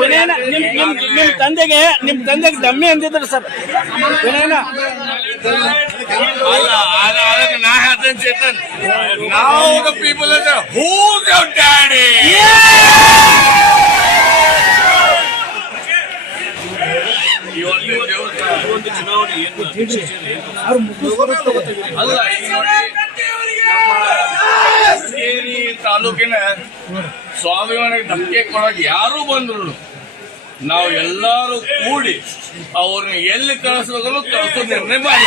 ವಿನಯನ ನಿಮ್ ನಿಮ್ ನಿಮ್ ತಂದೆಗೆ ನಿಮ್ ತಂದೆಗೆ ದಮ್ಮಿ ಅಂದಿದ್ರು ಸರ್ ವಿನಯನ ನಾ ಹೇಳ್ತೇನೆ ಚೇತನ್ ನಾವು ದ ಪೀಪಲ್ ಯೋರ್ ಡ್ಯಾಡಿ ಒಂದು ಚುನಾವಣೆ ಏನು ಅಲ್ಲ ಶೃಂಗೇರಿ ತಾಲೂಕಿನ ಸ್ವಾಭಿಮಾನಿಗೆ ಧಕ್ಕೆ ಕೊಡೋಕೆ ಯಾರು ಬಂದ್ರು ನಾವು ಎಲ್ಲರೂ ಕೂಡಿ ಅವ್ರನ್ನ ಎಲ್ಲಿ ಕಳಿಸ್ಬೇಕು ಕಳಿಸೋ ನಿರ್ಣಯ ಮಾಡಿ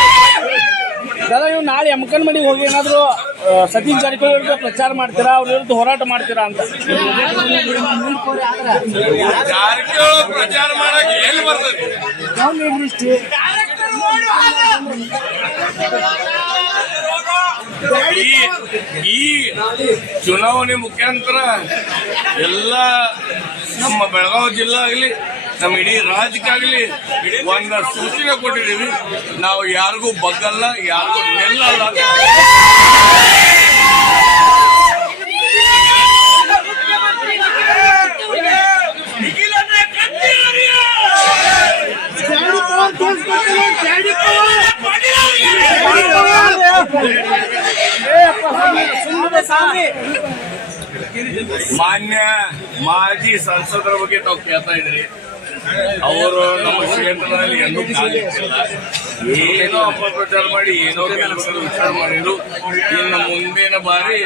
ದಾದಾ ನೀವು ನಾಳೆ ಎಮ್ಕನ್ ಮನೆಗೆ ಹೋಗಿ ಏನಾದ್ರು ಸತೀಶ್ ಜಾರಕಿಹೊಳಿ ವಿರುದ್ಧ ಪ್ರಚಾರ ಮಾಡ್ತೀರಾ? ಅವ್ರ ವಿರುದ್ಧ ಹೋರಾಟ ಮಾಡ್ತೀರಾ ಅಂತ. ಜಾರಕಿಹೊಳಿ ಪ್ರಚಾರ ಮಾಡಕ್ ಎಲ್ಲಿ ಬರ್ತದೆ? ಈ ಈ ಚುನಾವಣೆ ಮುಖಾಂತರ ಎಲ್ಲ ನಮ್ಮ ಬೆಳಗಾವಿ ಜಿಲ್ಲಾ ಆಗಲಿ ನಮ್ಮ ಇಡೀ ರಾಜ್ಯಕ್ಕಾಗಲಿ ಒಂದ ಸೂಚನೆ ಕೊಟ್ಟಿದ್ದೀವಿ. ನಾವು ಯಾರಿಗೂ ಬಗ್ಗಲ್ಲ ಯಾರಿಗೂ ನಿಲ್ಲಲ್ಲ. ಮಾನ್ಯ ಮಾಜಿ ಸಂಸದರ ಬಗ್ಗೆ ತಾವು ಕೇಳ್ತಾ ಇದ್ರಿ ಅವರು ನಮ್ಮ ಕ್ಷೇತ್ರದಲ್ಲಿ ಎಂದು ಕಾಲಿಟ್ಟಿಲ್ಲ ಏನೋ ಅಪಪ್ರಚಾರ ಮಾಡಿ, ಏನೋ ಕೆಲಸಗಳು ವಿಚಾರ ಮಾಡಿದ್ರು. ಇನ್ನು ಮುಂದಿನ ಬಾರಿ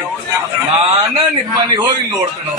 ನಾನ ನಿಮ್ಮನೆಗೆ ಹೋಗಿ ನೋಡ್ತೇನೆ